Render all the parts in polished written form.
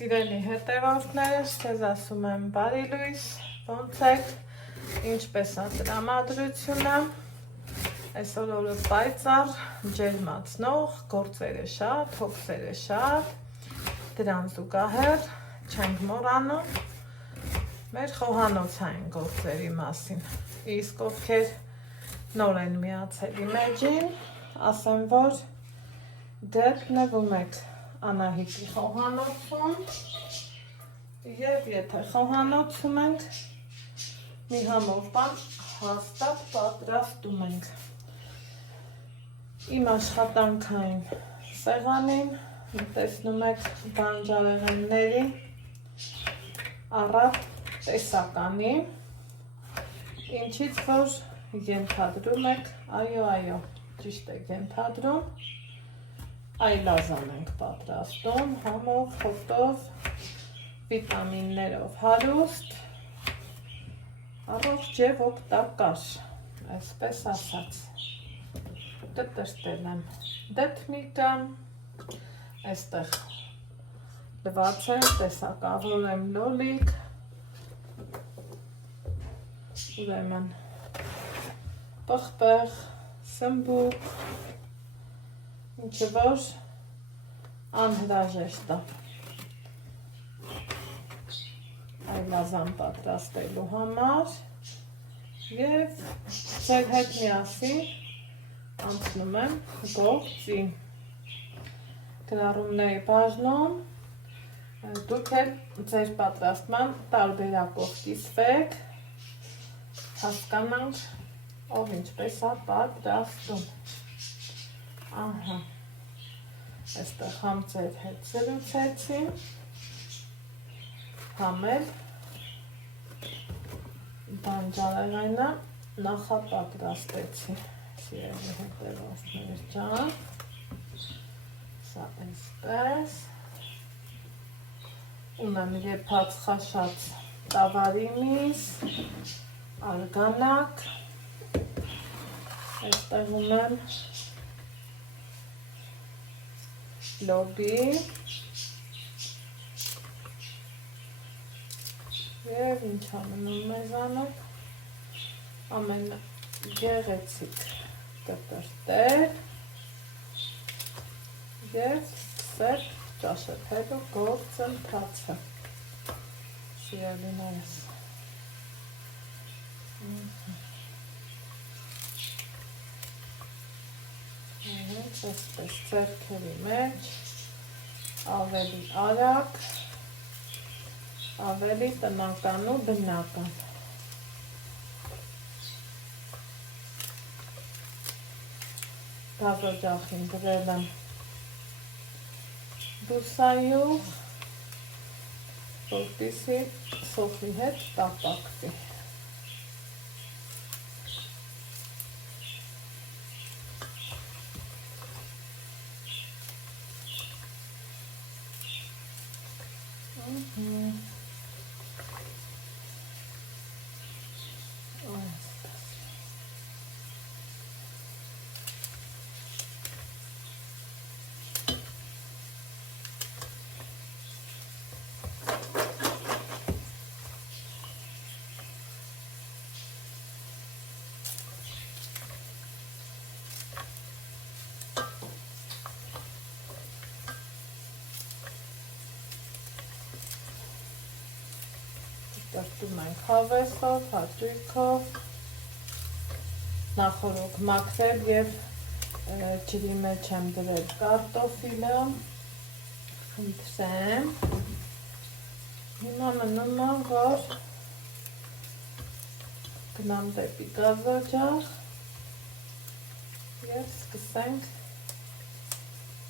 Սիրելի հետևորդներս, ձեզ ասում եմ բարի լույս, ոնց եք, ինչպես է տրամադրությունը, այսօր օրը պայծառ, ջերմացնող, գործերը շատ, հոգսերը շատ, դրան զուգահեռ չենք մոռանում մեր խոհանոցային գործերի մասին, իսկ ովքեր նոր են միացել իմեջին, ասեմ, որ գտնվում եք Անահիտի խոհանոցում և եթե խոհանոցում ենք, մի համով բան հաստատ պատրաստում ենք։ Իմ աշխատանքային սեղանին տեսնում եք բանջարեղենների առատ տեսականի, ինչից որ ենթադրում եք, այո, ճիշտ եք ենթադրում, այլազան ենք պատրաստում, համով, հոտով, վիտամիններով հարուստ, առողջ և օգտակար, այսպես ասած, դտրտել եմ դեթնիկը, այստեղ լված է, տեսակավոր եմ լոլիկ, ուրեմն պղպեղ, սմբուկ, ինչը որ անհրաժեշտ է այլազան պատրաստելու համար և ձեր հետ միասին անցնում եմ գործի։ Գրառումների բաժնում դուք էլ ձեր պատրաստման տարբերակով կիսվեք, հասկանանք, ով ինչպես է պատրաստում։ Ահա, այստեղ համ ձեր հետ զրուցեցի, համ էլ բանջարեղենը նախապատրաստեցի, սիրելի հետևորդներ ջան, սա այսպես, ունեմ եփած խաշած տավարի միս, արգանակ, այստեղ ունեմ լոբի և ինչ ամնում մեզանով ամեն գեղեցիկ կտրտել և սկսել ճաշեփելու գործընթացը, սիրելիներս։ Այսպես ձեռքերի մեջ ավելի արագ, ավելի տնական ու բնական։ Գազօջախին դրել եմ բուսայուղ, որպեսզի սոխի հետ տապակվի։ Տրտում ենք հավեսով, հատույքով, նախորոք մաքրել և ջրի մեջ եմ դրել կարտոֆիլը, խնդրեմ, հիմա մնում է, որ գնամ դեպի գազօջախ և սկսենք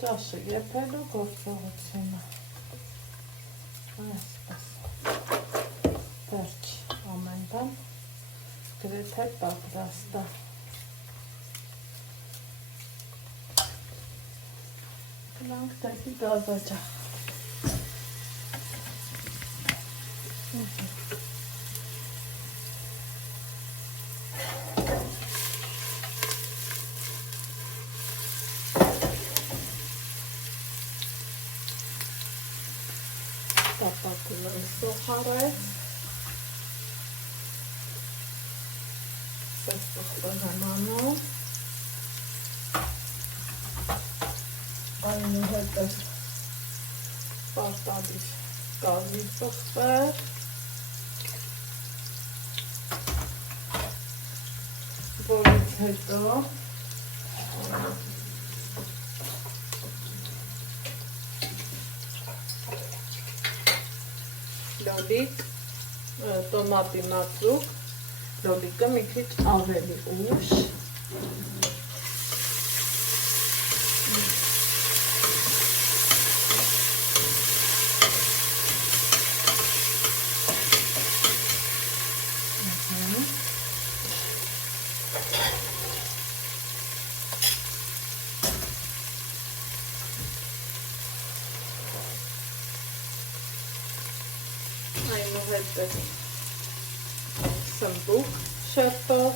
ճաշը եփելու գործողությունը, այսպես։ Վերջ ամեն բան գրեթե պատրաստ է։ Գնանք դեպի գազօջախ։ տապակում եմ սոխարեց, սեզ պղպեղ եմ անում, այնուհետև պարտադիր կազի պղպեղ, որից հետո լոլիկ, տոմատի մածուկ, լոլիկը մի քիչ ավելի ուշ, այնուհետև սմբուկ շերտով,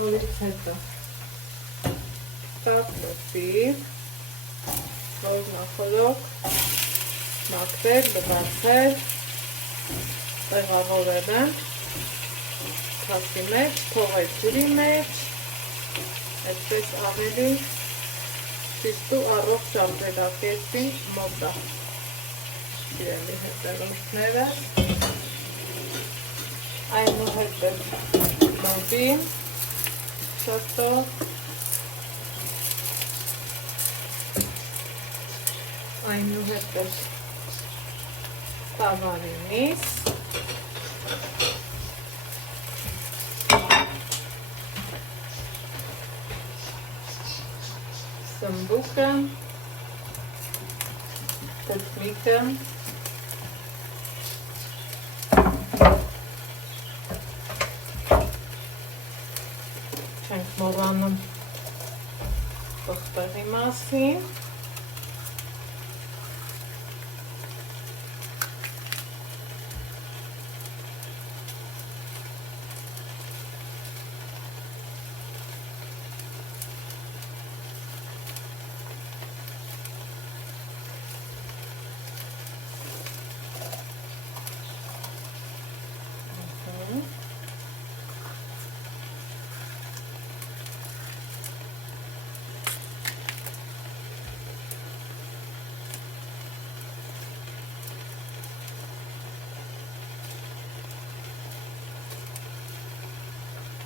որից հետո կարտոֆիլ, որ նախորդ մաքրել, լվացել, տեղավորել եմ թասի մեջ, թողել ջրի մեջ, այդպես ավելի ճիշտ ու առողջ ապրելակերպին մոտ է։ Սիրելի հետևորդները, այնուհետև լոբին շերտով, այնուհետև տավանի միս, սմբուկը, տտմիկը, չենք մոռանում պղպեղի մասին,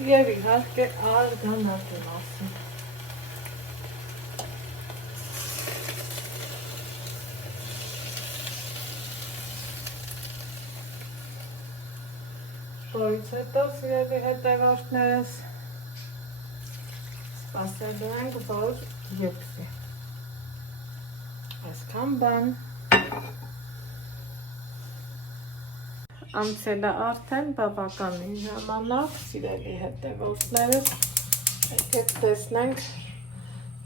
և իհարկե արգանատի մասին։ Որից հետո, սիրելի հետևորդներս, սպասելու ենք, որ եփվի։ Այսքան բան։ Անցել է արդեն բավականին ժամանակ, սիրելի հետևորդներս, եկեք տեսնենք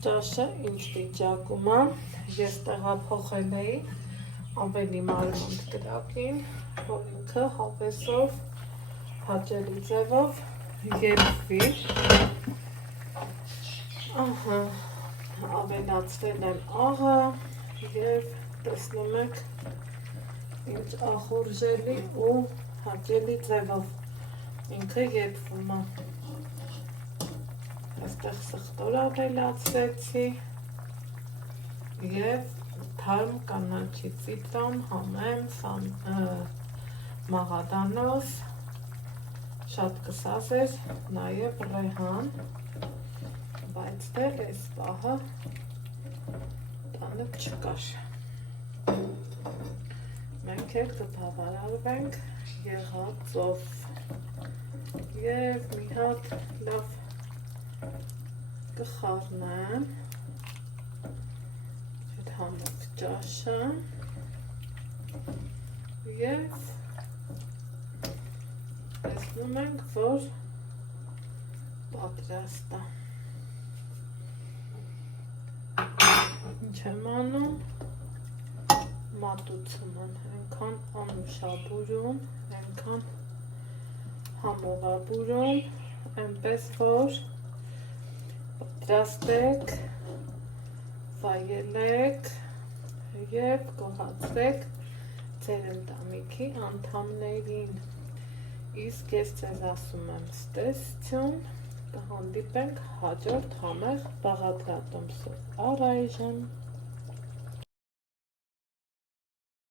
ճաշը ինչ վիճակում է, ես տեղափոխել էի ավելի մանր կրակին, որ ինքը հավեսով, հաճելի ձևով եփվի, ավելացրել եմ աղը և տեսնում եք ինչ ախորժելի ու հաճելի ձևով ինքը եփվում է։ Այստեղ սխտոր ավելացրեցի և թարմ կանաչի ցիտրոն, համեմ, մաղադանոց, շատ կսազեր, նաև ռեհան, բայց դեռ այս պահը տանը չկար։ Մենք էլ կբավարարվենք եղածով և մի հատ լավ կխառնեմ այդ համով ճաշը և տեսնում ենք, որ պատրաստ է։ Ինչ եմ անում, մատուցում եմ, այնքան անուշաբուրում, այնքան համողաբուրում, այնպես որ պատրաստեք, վայելեք և գոհացրեք ձեր ընտանիքի անդամներին։ Իսկ ես ձեզ ասում եմ ստեսություն, կհանդիպենք հաջորդ համեղ բաղադրատոմսով։ Առայժմ